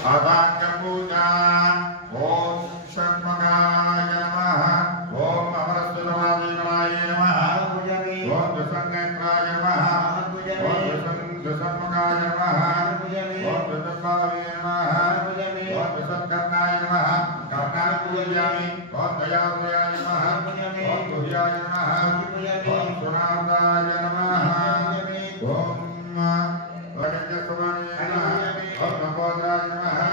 अथांग पूजा ओम षण्मुखाय नमः ओम अमरसुरवादीनाय नमः ओम दुसंगत्राय नमः ओम दुसंमुखाय नमः ओम दुसंभावे नमः ओम दुसंकर्णाय नमः कर्णाय पूजयामि ओम दयावयाय नमः ओम तुभ्याय नमः ओम सुनादाय नमः ओम वरदसवाय नमः ओम नमोद्राय नमः